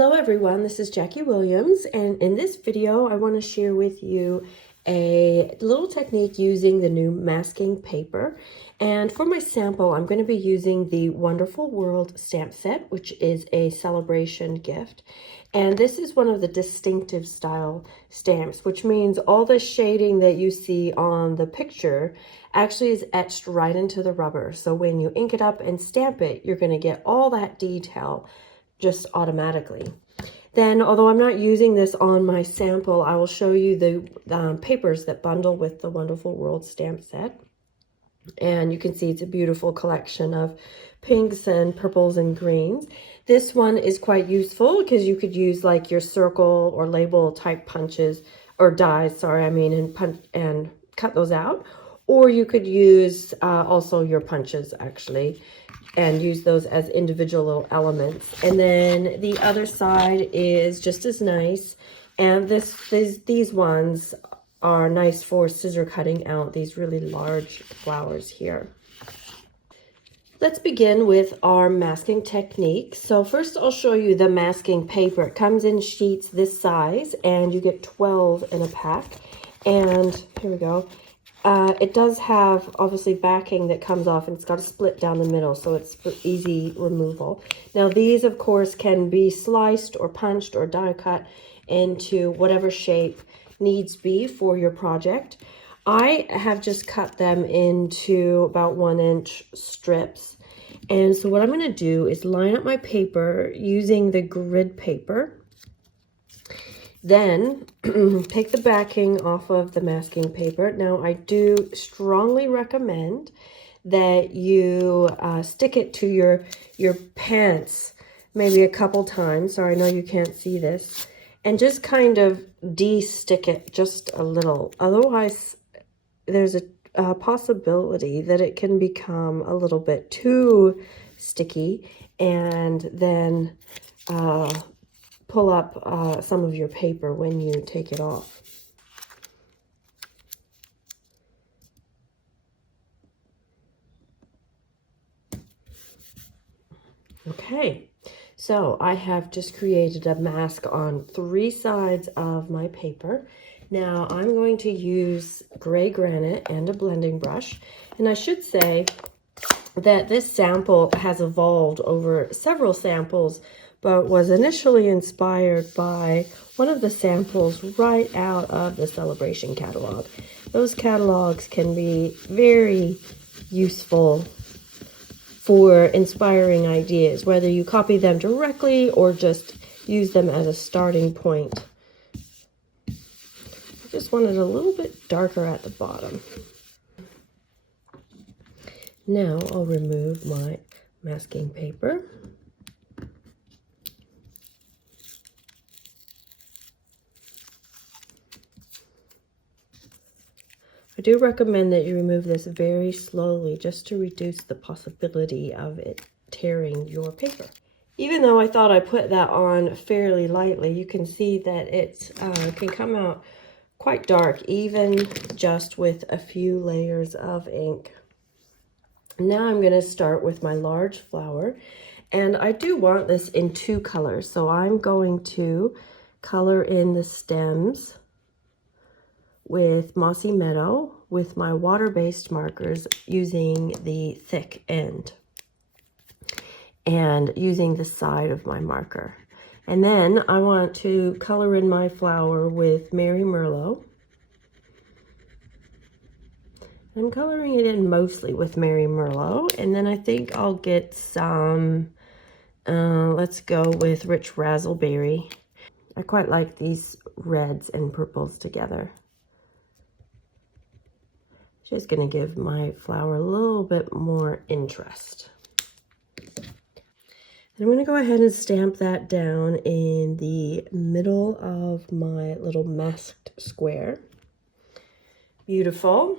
Hello everyone, this is Jackie Williams, and in this video I want to share with you a little technique using the new masking paper. And for my sample, I'm going to be using the Wonderful World stamp set, which is a celebration gift. And this is one of the distinctive style stamps, which means all the shading that you see on the picture actually is etched right into the rubber. So when you ink it up and stamp it, you're going to get all that detail just automatically. Then, although I'm not using this on my sample, I will show you the papers that bundle with the Wonderful World stamp set. And you can see it's a beautiful collection of pinks and purples and greens. This one is quite useful because you could use like your circle or label type punches or dies, sorry, I mean, and cut those out. Or you could use also your punches actually and use those as individual little elements. And then the other side is just as nice. And these ones are nice for scissor cutting out these really large flowers here. Let's begin with our masking technique. So first I'll show you the masking paper. It comes in sheets this size and you get 12 in a pack. And here we go. It does have obviously backing that comes off, and it's got a split down the middle, so it's for easy removal. Now these of course can be sliced or punched or die cut into whatever shape needs be for your project. I have just cut them into about 1-inch strips. And so what I'm going to do is line up my paper using the grid paper. Then take the backing off of the masking paper. Now I do strongly recommend that you stick it to your pants maybe a couple times. Sorry, I know you can't see this. And just kind of de-stick it just a little. Otherwise, there's a possibility that it can become a little bit too sticky and then pull up some of your paper when you take it off. Okay, so I have just created a mask on 3 sides of my paper. Now I'm going to use gray granite and a blending brush. And I should say that this sample has evolved over several samples, but was initially inspired by one of the samples right out of the Celebration catalog. Those catalogs can be very useful for inspiring ideas, whether you copy them directly or just use them as a starting point. I just wanted a little bit darker at the bottom. Now I'll remove my masking paper. I do recommend that you remove this very slowly just to reduce the possibility of it tearing your paper. Even though I thought I put that on fairly lightly, you can see that it can come out quite dark, even just with a few layers of ink. Now I'm going to start with my large flower, and I do want this in 2 colors, so I'm going to color in the stems with Mossy Meadow with my water-based markers using the thick end and using the side of my marker. And then I want to color in my flower with Merry Merlot. I'm coloring it in mostly with Merry Merlot, and then I think I'll get some, let's go with Rich Razzleberry. I quite like these reds and purples together. Just going to give my flower a little bit more interest. And I'm going to go ahead and stamp that down in the middle of my little masked square. Beautiful.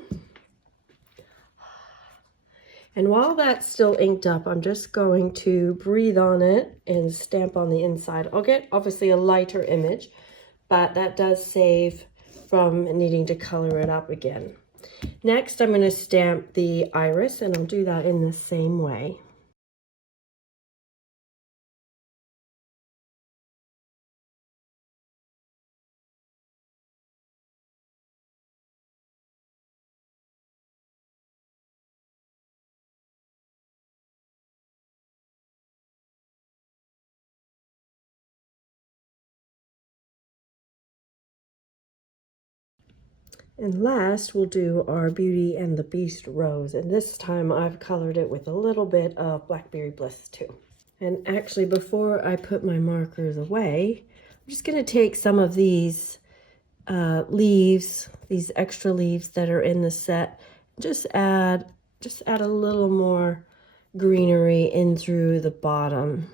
And while that's still inked up, I'm just going to breathe on it and stamp on the inside. I'll get obviously a lighter image, but that does save from needing to color it up again. Next, I'm going to stamp the iris, and I'll do that in the same way. And last, we'll do our Beauty and the Beast rose. And this time I've colored it with a little bit of Blackberry Bliss too. And actually, before I put my markers away, I'm just going to take some of these leaves, these extra leaves that are in the set, just add a little more greenery in through the bottom.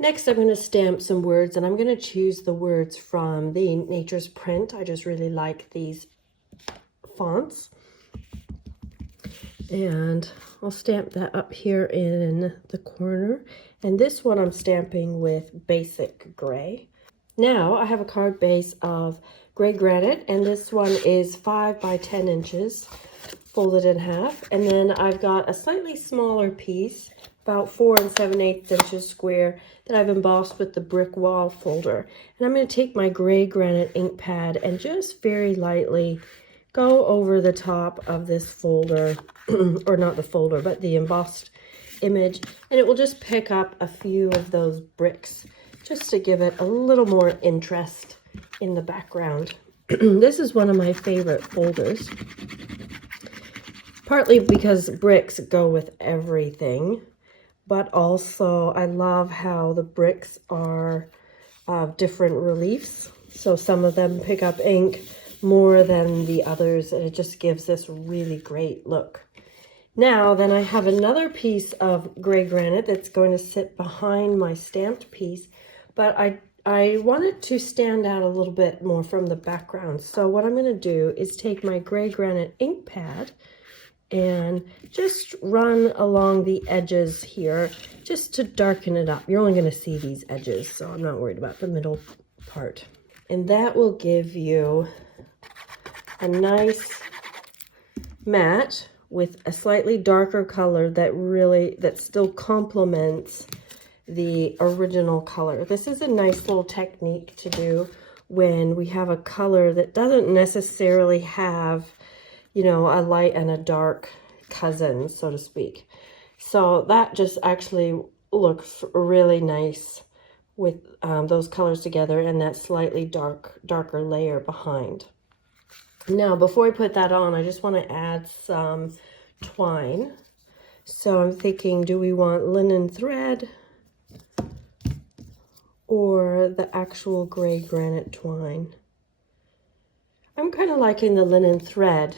Next, I'm going to stamp some words, and I'm going to choose the words from the Nature's Print. I just really like these fonts. And I'll stamp that up here in the corner. And this one I'm stamping with Basic Gray. Now I have a card base of gray granite, and this one is 5 by 10 inches folded in half. And then I've got a slightly smaller piece, about 4 7/8 inches square, that I've embossed with the Brick Wall folder. And I'm going to take my gray granite ink pad and just very lightly go over the top of this folder, or not the folder, but the embossed image, and it will just pick up a few of those bricks just to give it a little more interest in the background. This is one of my favorite folders, partly because bricks go with everything, but also I love how the bricks are of different reliefs. So some of them pick up ink more than the others, and it just gives this really great look. Now, then I have another piece of gray granite that's going to sit behind my stamped piece, but I want it to stand out a little bit more from the background. So what I'm going to do is take my gray granite ink pad and just run along the edges here just to darken it up. You're only going to see these edges, so I'm not worried about the middle part. And that will give you a nice matte with a slightly darker color that still complements the original color. This is a nice little technique to do when we have a color that doesn't necessarily have, you know, a light and a dark cousin, so to speak. So that just actually looks really nice with those colors together and that slightly darker layer behind. Now, before I put that on, I just want to add some twine. So I'm thinking, do we want linen thread or the actual gray granite twine? I'm kind of liking the linen thread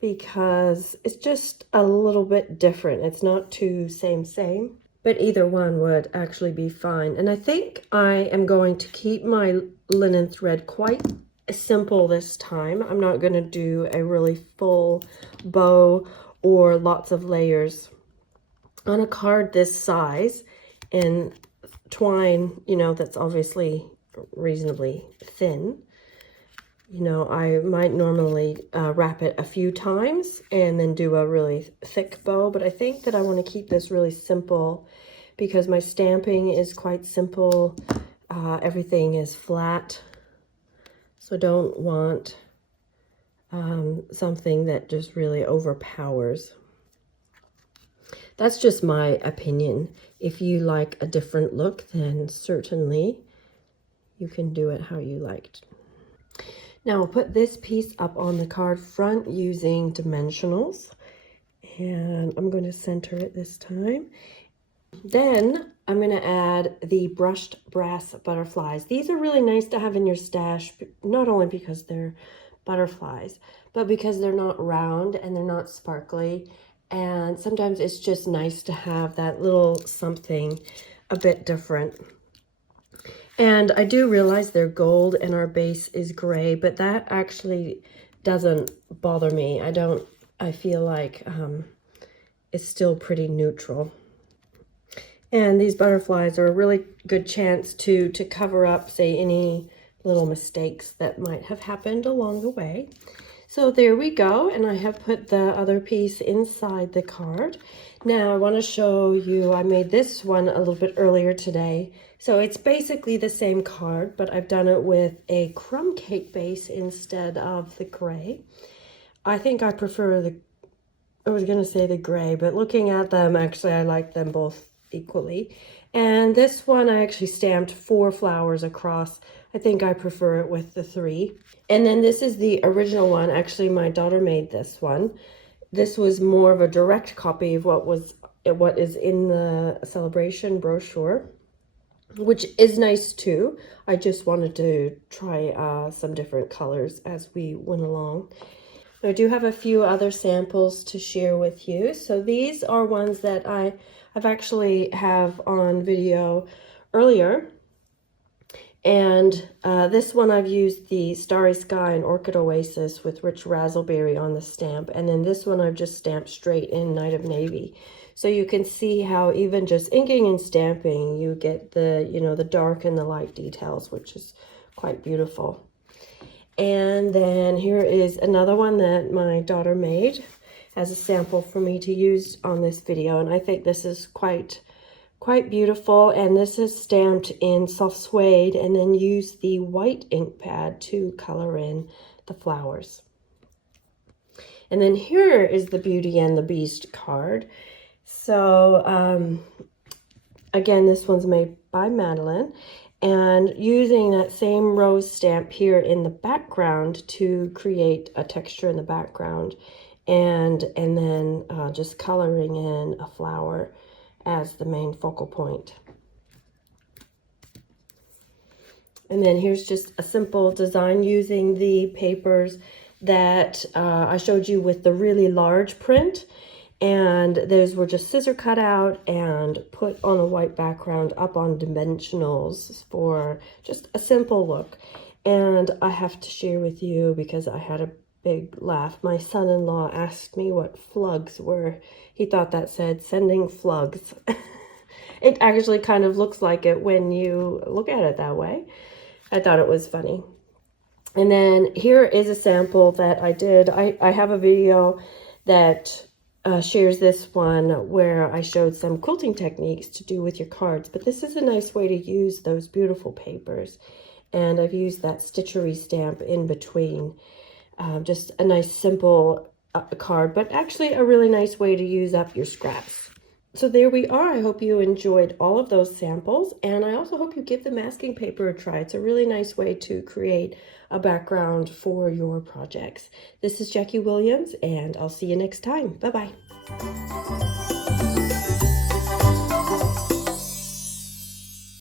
because it's just a little bit different. It's not too same, but either one would actually be fine. And I think I am going to keep my linen thread quite simple this time. I'm not going to do a really full bow or lots of layers on a card this size, and twine, you know, that's obviously reasonably thin. You know, I might normally wrap it a few times and then do a really thick bow, but I think that I want to keep this really simple because my stamping is quite simple. Everything is flat. So don't want something that just really overpowers. That's just my opinion. If you like a different look, then certainly you can do it how you liked. Now I'll put this piece up on the card front using dimensionals, and I'm going to center it this time. Then I'm going to add the brushed brass butterflies. These are really nice to have in your stash, not only because they're butterflies, but because they're not round and they're not sparkly. And sometimes it's just nice to have that little something a bit different. And I do realize they're gold and our base is gray, but that actually doesn't bother me. I feel like it's still pretty neutral. And these butterflies are a really good chance to cover up, say, any little mistakes that might have happened along the way. So there we go, and I have put the other piece inside the card. Now I want to show you, I made this one a little bit earlier today. So it's basically the same card, but I've done it with a crumb cake base instead of the gray. I think I prefer I was going to say the gray, but looking at them, actually I like them both equally. And this one I actually stamped 4 flowers across I think I prefer it with the 3. And then this is the original one. Actually, my daughter made this one. This was more of a direct copy of what is in the celebration brochure, which is nice too. I just wanted to try some different colors as we went along. I do have a few other samples to share with you. So these are ones that I've actually have on video earlier. And this one I've used the Starry Sky and Orchid Oasis with Rich Razzleberry on the stamp. And then this one I've just stamped straight in Night of Navy. So you can see how even just inking and stamping, you get the, you know, the dark and the light details, which is quite beautiful. And then here is another one that my daughter made as a sample for me to use on this video. And I think this is quite beautiful. And this is stamped in soft suede and then use the white ink pad to color in the flowers. And then here is the Beauty and the Beast card. So again, this one's made by Madeline. And using that same rose stamp here in the background to create a texture in the background, and then just coloring in a flower as the main focal point. And then here's just a simple design using the papers that I showed you with the really large print. And those were just scissor cut out and put on a white background up on dimensionals for just a simple look. And I have to share with you because I had a big laugh. My son-in-law asked me what flugs were. He thought that said sending flugs. It actually kind of looks like it when you look at it that way. I thought it was funny. And then here is a sample that I did. I have a video that shares this one where I showed some quilting techniques to do with your cards, but this is a nice way to use those beautiful papers. And I've used that stitchery stamp in between. Just a nice simple card, but actually a really nice way to use up your scraps. So there we are. I hope you enjoyed all of those samples, and I also hope you give the masking paper a try. It's a really nice way to create a background for your projects. This is Jackie Williams, and I'll see you next time. Bye-bye.